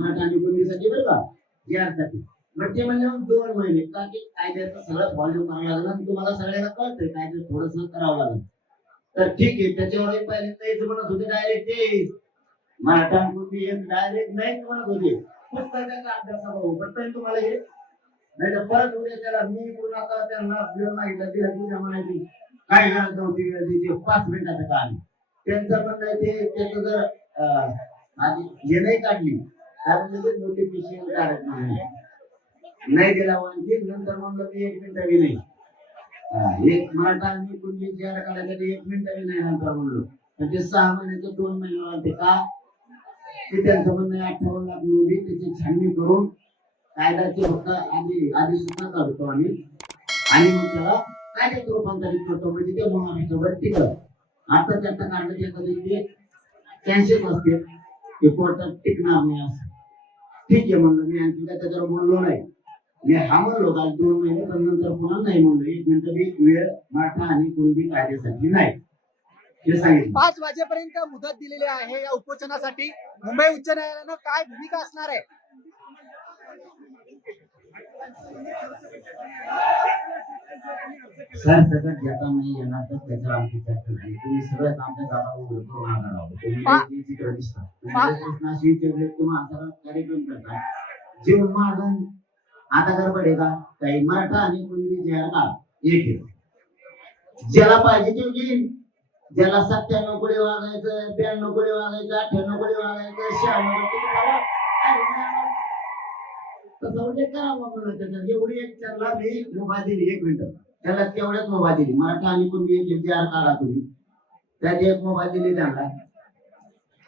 मराठा आणि कुणबीसाठी बरं का जी आर ते म्हणजे मग दोन महिने. का की कायद्याचं सगळं फॉलो करावं लागलं आणि तुम्हाला सगळ्यांना कळतंय. कायदे थोडस करावं लागलं. तर ठीक आहे त्याच्यावर पहिल्यांदा यायचं म्हणत होते डायरेक्ट ते. मराठा आणि एक डायरेक्ट नाही म्हणत होते. पुस्तकाचा अभ्यास भाऊ हो, पण तुम्हाला हे नाही तर परत उद्या त्याला मी पूर्ण आता त्यांना वेळ मागितला तिला तुझ्या म्हणायची काय गरज नव्हती वेळ पाच मिनिटाचं काम. त्यांचं पण नाही ते त्याचं जर आधी हे नाही काढली. नोटिफिकेशन काढत नाही. नाही दिला आणखी नंतर म्हणलं मी एक मिनिट बी नाही. एक मराठा आणि कुणबी चेहरा काढायसाठी एक मिनिट बी नाही नंतर म्हणलो. म्हणजे सहा महिन्याचं दोन महिने लागते का? ते त्यांचं म्हणणं आहे अठ्ठावन्न लाख नोंदी त्याची छाननी करून कायद्याचे फक्त आधी आधी सुद्धा काढतो आम्ही. आणि मग त्याला कायद्यात रूपांतरित करतो म्हणजे ते महाराष्ट्रभर टिकत आता त्यांना काढलं कधी? ते कॅन्सल असते ते कोर्टात टिकणार नाही असं. ठीक आहे म्हणलं. मी आणखी काय त्याच्यावर बोललो नाही. मी हा म्हणलो काल दोन महिने पण नंतर पुन्हा नाही म्हणलं. एक मिनिट बी वेळ मराठा आणि कोणती कायद्यासाठी नाही. हे सांगितलं. पाच वाजेपर्यंत मुदत दिलेली आहे या उपोषणासाठी. मुंबई उच्च न्यायालयानं काय भूमिका असणार आहे? सर सगळं घेता नाही येणार तर त्याच्यावर आमची चर्चा नाही. तुम्ही सगळ्यात आमच्या गावावर भरपूर राहणार आहोत. तुम्ही कृष्णाशी तेवढे किंवा कार्यक्रम करता. जीवन मागून आता गडबड आहे का? काही मराठा आणि कुणबी जे आहे ना एक ज्याला पाहिजे ते घेईन. ज्याला सत्त्याण्णव कोळी वागायचं ब्याण्णव कोळी वागायचं अठ्ठ्याण्णव कोळी वागायचं शहाण्णव. तसं म्हणजे करावं म्हणून त्याच्यात एवढी एक त्याला मी मुभा दिली एक मिनिट. त्याला तेवढ्याच मुभा दिली. मराठा आणि कुणबी एक चार काढा तुम्ही. त्याची एक मुभा दिली त्यांना.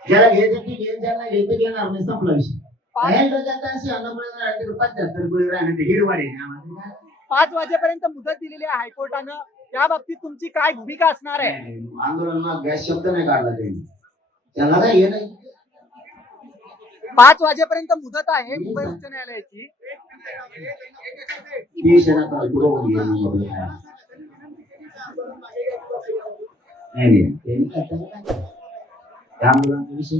ज्याला घ्यायचं की घेईल ज्याला घ्यायचं घेणार नाही संपला विषय. पाच वाजेपर्यंत मुदत दिलेली आहे हायकोर्टानं. त्या बाबतीत तुमची काय भूमिका असणार आहे? आंदोलनात गॅस शब्द नाही काढला त्यांनी. त्याला काय हे नाही. पाच वाजेपर्यंत मुदत आहे मुंबई उच्च न्यायालयाची. त्यांनी त्या आंदोलनाचा विषय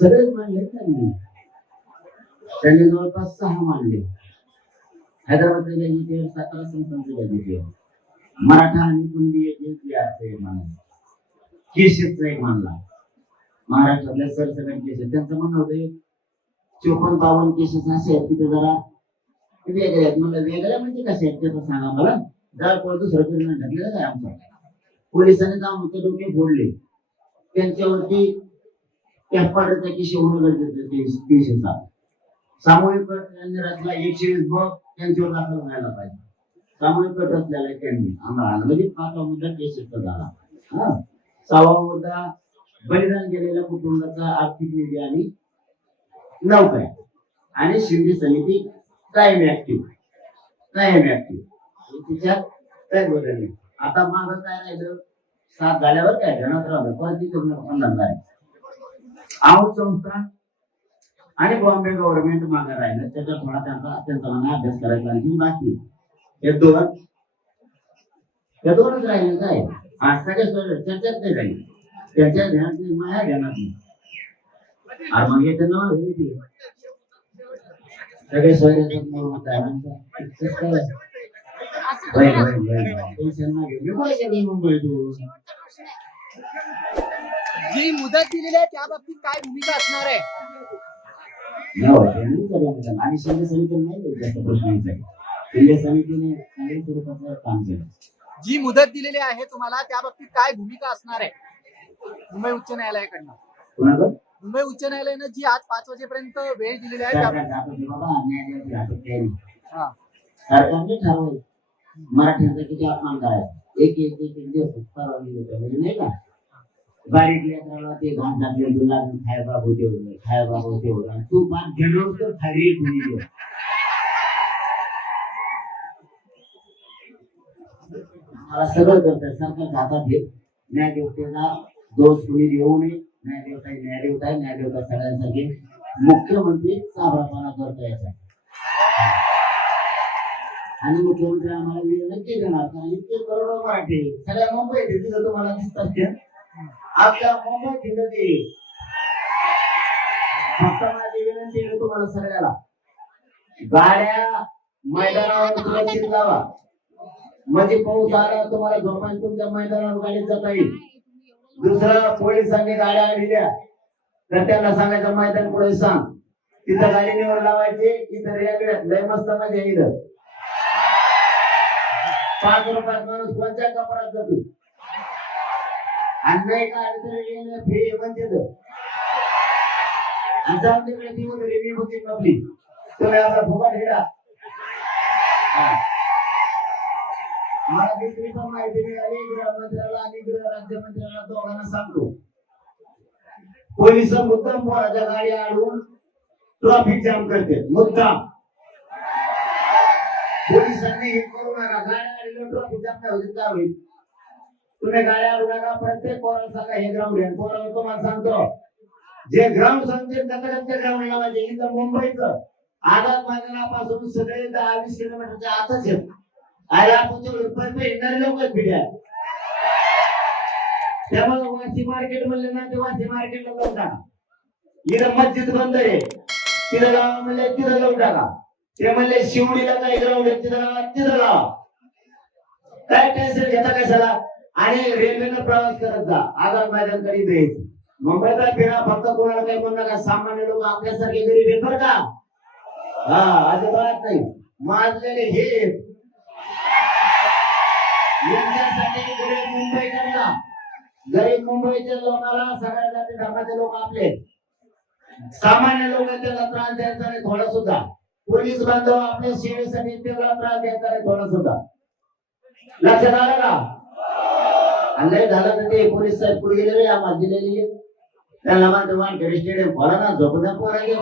सगळेच मांडले त्यांनी त्यांनी जवळपास सहा मांडले हैदराबाद सातारा संस्थांचे मराठा आणि कुणबी एक मानला केशेचा एक मानला. महाराष्ट्रातल्या सरसगण केसेस त्यांचं म्हणणं होतं चोपन्न बावन्न केसेस असे आहेत तिथे जरा. वेगळे आहेत. म्हणलं वेगळ्या म्हणजे कसे आहेत? त्याचं सांगा मला. जरा कोण दुसरं परिणाम ढकलेलं काय आमचं? पोलिसांनी जाऊन ते डोके फोडले. त्यांच्यावरती कॅपाडचा केशी होणं गरजेचं केसेसचा सामूहिक त्यांनी रचला. एकशे वीस बघ त्यांच्यावर दाखल व्हायला पाहिजे. सामूहिक कट रचलेला आहे त्यांनी आम्हाला म्हणजे पाचवा मुद्दा केसेसचा झाला. हा? सहावा मुद्दा बलिदान केलेल्या कुटुंबाचा आर्थिक निधी आणि नोकऱ्या. आणि शिंदे समिती कायम ऍक्टिव्ह कायम ऍक्टिव्ह तिच्यात काय बदल नाही. आता माझं काय राहिलं? सात झाल्यावर काय? ध्यानात राहिलं. कोणती संबंध आहे. आऊट संस्था आणि बॉम्बे गव्हर्नमेंट मागे राहिलं. त्याच्यात थोडा त्यांचा त्यांचा म्हणा अभ्यास करायचा आणखी बाकी हे दोन हे दोनच राहिले काय आज सगळे सोडले त्यांच्यात नाही राहिले. त्यांच्या ध्यानात नाही माझ्या ध्यानात नाही. अरे मग हे नाव. सगळे मूळ मत आहे? जी मुदत दिलेली आहे त्या बाबतीत काय भूमिका असणार आहे. आणि शिंदे समितीने नाही प्रश्न समितीने चांगल्या स्वरूपाचं काम केलं. जी मुदत दिलेली आहे तुम्हाला त्या बाबतीत काय भूमिका असणार आहे? मुंबई उच्च न्यायालयाकडनं. कोणाकडं? मुंबई उच्च न्यायालयानं जी आज पाच वाजेपर्यंत वेळ दिलेली आहे त्या सरकारच्या हातात आहे बाबा, न्यायालयाच्या हातात काही नाही. हा. सरकारने ठरवायचं. मराठ्यांचा किती अपमान करायचा? एक एक एक एक दिवस परवानगी देतो म्हणजे नाही का? बारीक लेकराला ते घाण टाकले तुला खाय बाबू तेवढं खाय बाबू तेवढं आणि तू पाच घेणार तर खाली कुणी देऊ मला सगळं करतात सरकारच्या हातात घे न्यायदेवतेचा दोष कुणी देऊ नये. न्यायदेवता न्याय न्यायदेवता आहे. न्यायदेवता सगळ्यांसाठी मुख्यमंत्री साबरापणा करतो याचा. आणि मुख्यमंत्री आम्हाला वेळ नक्की देणार कारण इतके करोडो मराठी. सगळ्या मुंबईत आहे, तिथं तुम्हाला दिसतात आपल्या मुंबईत तिथं ते फक्त माझी विनंती आहे तुम्हाला सगळ्याला. गाड्या मैदानावर सुरक्षित लावा म्हणजे पाऊस आला तुम्हाला झोपायला तुमच्या मैदानावर गाडीत जाता येईल. दुसरं पोलिसांनी गाड्या आणल्या. तर त्यांना सांगायचं मैदान पुढे सांग. तिथं गाडी निवड लावायची इथं रेल्वेत लय मस्त मजा येईल. पाच रुपयात माणूस कोणत्या कपड्यात जातो? आणि नाही का तरी रेल्वे फ्री म्हणजे जाऊन तिकडे ती वगैरे मी होती आपली तुम्ही आपला फुकट हिडा. मला दुसरी पण माहिती मिळाली गृहमंत्र्याला आणि गृह राज्यमंत्र्याला दोघांना सांगतो. पोलीस मुद्दाम पोराच्या गाडी अडवून ट्रॅफिक जाम करते. मुद्दाम. पोलिसांनी हे करू नका. गाड्या अडवून ट्रॅफिक जाम नाही होईल काय होईल. तुम्ही गाड्या अडवू नका प्रत्येक पोराला सांगा हे ग्राउंड आहे. पोराला तुम्हाला सांगतो जे ग्राउंड सांगते त्याच्या ते ग्राउंड लावायचे इथं मुंबईचं आझाद मैदानापासून सगळे दहा वीस किलोमीटरच्या आतच आहेत. अरे आपण तेवढे पैसे येणारे लोक पिढ्या त्यामुळे वाशी मार्केट म्हणले ना ते वाशी मार्केटला लावून टाका. इथं मस्जिद बंद आहे. तिथं लावा म्हणले तिथं लावून टाका. ते म्हणले शिवडीला काही ग्राउंड आहे तिथं लावा तिथं लावा काय टेन्शन घेता कशाला? आणि रेल्वेनं प्रवास करत जा. आझाद मैदानकडे द्यायचं मुंबईचा फिरा फक्त कोणाला काही म्हणू नका. सामान्य लोक आपल्यासारखे गरीब आहेत बरं का? हा अजिबात नाही. माजलेले हे यांच्यासाठी गरीब मुंबईकरला गरीब मुंबईच्या लोकांना सगळ्या जाती धर्माचे लोक आपले. सामान्य लोक त्याला त्रास द्यायचा नाही थोडा सुद्धा पोलीस बांधव आपल्या सेवेसाठी त्याला त्रास द्यायचा नाही थोडा सुद्धा लक्षात आलं का? आणि लय झालं तर ते पोलीस साहेब पुढे गेले रे आम्हाला दिलेली. आहे. त्यांना माझं वानखेडे स्टेडियम खोला ना झोपू द्या पोरांनी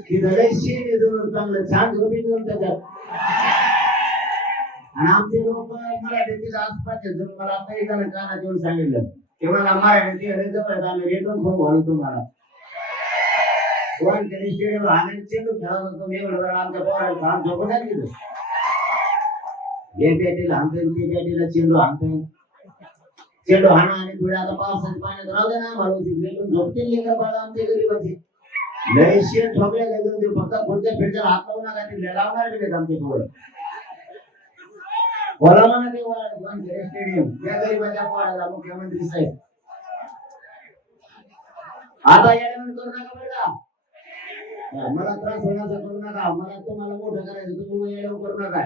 शेण चांगलं छान झोपी देऊन त्याच्यात. आणि आमचे लोक मराठीतील आसपास जर मला आता एका कानात येऊन सांगितलं की मला मराठी अरे जवळ रेटून खूप घालू तुम्हाला. कोण तरी स्टेडियम आम्ही चेंडू एवढं वेळा आमच्या पोराला खान झोपू नाही हे बॅटीला हाणतोय ते पॅटीला चेंडू हाणतोय. चेंडू हाणा आणि पुढे आता पावसाच्या पाण्यात राहू दे ना म्हणून झोपतील लेकर बाळा आमच्या गरीबाचे. लय शेण ठोकले गेले ते फक्त पुढच्या फिरच्या हात लावू नका ते लावणार गेले आमचे पोरं. बोला म्हणा ते वानखेडे स्टेडियम त्या गरीबाच्या पोराला मुख्यमंत्री साहेब. आता येणं करू नका बरं का? मला त्रास होण्याचा करू नका. मला तुम्हाला मोठं करायचं तुम्ही येणं करू नका.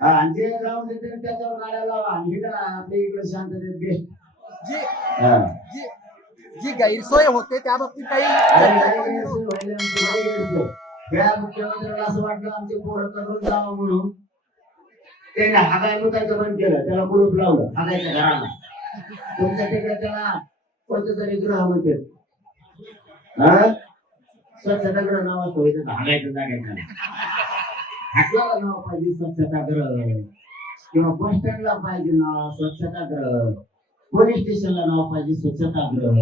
आणि जे ग्राउंड येते त्याच्यावर गाड्या लावा. आणि इकडं आपल्या इकडे शांततेत बेस्ट जी गैरसोय होते त्या बाबतीत काही त्या असं वाटलं आमचे पोरं करून जावं म्हणून त्याने हागाय मुतायचं बंद केलं त्याला कुलूप लावलं हागायच्या घराला तुमच्या तिकडे त्याला कोणतं तरी ग्रह म्हणते हा? स्वच्छता ग्रह नाव असतो इथं हागायचं जागायचं हाकलाला नाव पाहिजे स्वच्छता ग्रह किंवा बस स्टँडला पाहिजे नाव स्वच्छता ग्रह पोलीस स्टेशनला नाव पाहिजे स्वच्छता ग्रह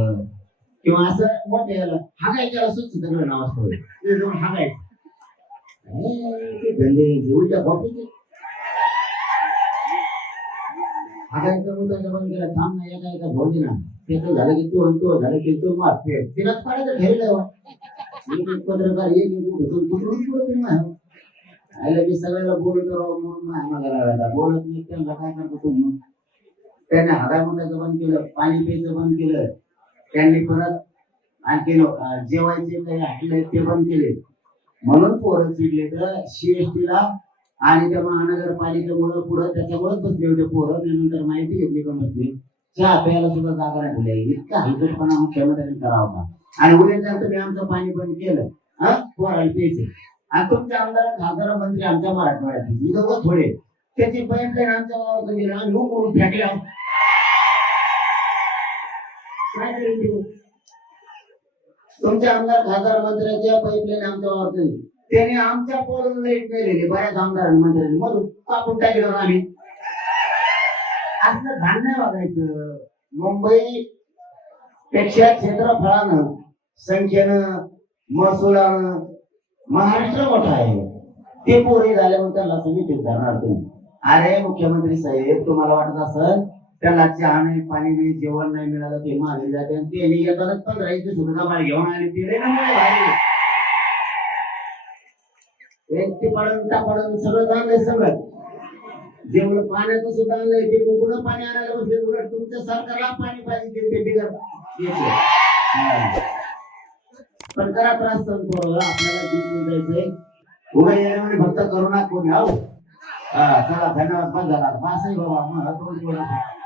किंवा असं मोठे हागायच्याला स्वच्छता ग्रह नाव असतो. ते जाऊन हागायचं. ते धंदे जेवढ्या कॉपीचे मुद्दा बंद केला थांब ना एका एका भाऊ दे ते तर झालं की तू आणि तो झालं की तू मार फेड तिलाच पाडायचं ठेवलं एक एक पत्रकार एक एक उठतो तिकडून पुढे आयला मी सगळ्याला बोलतो राव म्हणून नाही बोलत नाही त्यांना काय करतो तू मग त्यांनी हाडामुंडाचं बंद केलं पाणी प्यायचं बंद केलं त्यांनी परत आणखी जेवायचे काही हटले ते बंद केले. म्हणून पोरं चिडले तर सीएसटीला आणि त्या महानगरपालिकेमुळं पुढं त्याच्यामुळेच बसले होते पोरं. त्यानंतर माहिती घेतली का बसली चहा प्यायला सुद्धा जागा नाही इतका हलकटपणा मुख्यमंत्र्यांनी करावा आणि उद्या तुम्ही आमचं पाणी बंद केलं हा पोराला प्यायचे. आणि तुमच्या आमदार खासदार मंत्री आमच्या मराठवाड्यात थोडे. त्याची पाईपलाईन आमच्या गावात गेली. आणि उकळून फेकल्या काय करेल तुमच्या आमदार खासदार मंत्र्यांच्या पाईपलाईन आमच्या गावात गेली. त्याने आमच्या पोरून लाइट नेलेली बऱ्याच आमदार मंत्र्यांनी. मधून कापून टाकलं आम्ही. असलं घाण नाही वागायचं. मुंबई पेक्षा क्षेत्रफळानं संख्येनं महसुलानं महाराष्ट्र मोठा आहे. ते पोरे झाल्यावर त्याला समितीत धरणार तुम्ही. अरे मुख्यमंत्री साहेब तुम्हाला वाटत असल त्याला चहा नाही पाणी नाही जेवण नाही मिळालं ते मागे जाते आणि ते नाही येतानाच पंधरा इथे सुद्धा मला घेऊन आले ते लय एक ते पडून त्या पडून सगळं चाललंय सगळं जेवण पाण्याचं सुद्धा आणलंय ते कुठं पाणी आणायला बसले उलट तुमच्या सरकारला पाणी पाहिजे ते- बिगर याचं. हा. पण करा त्रास संतो आपल्याला जिंकून द्यायचंय उभे येण्यामध्ये फक्त करोना कोणी आहो चला धन्यवाद बस झाला बस आहे बाबा महत्वाची गोष्ट.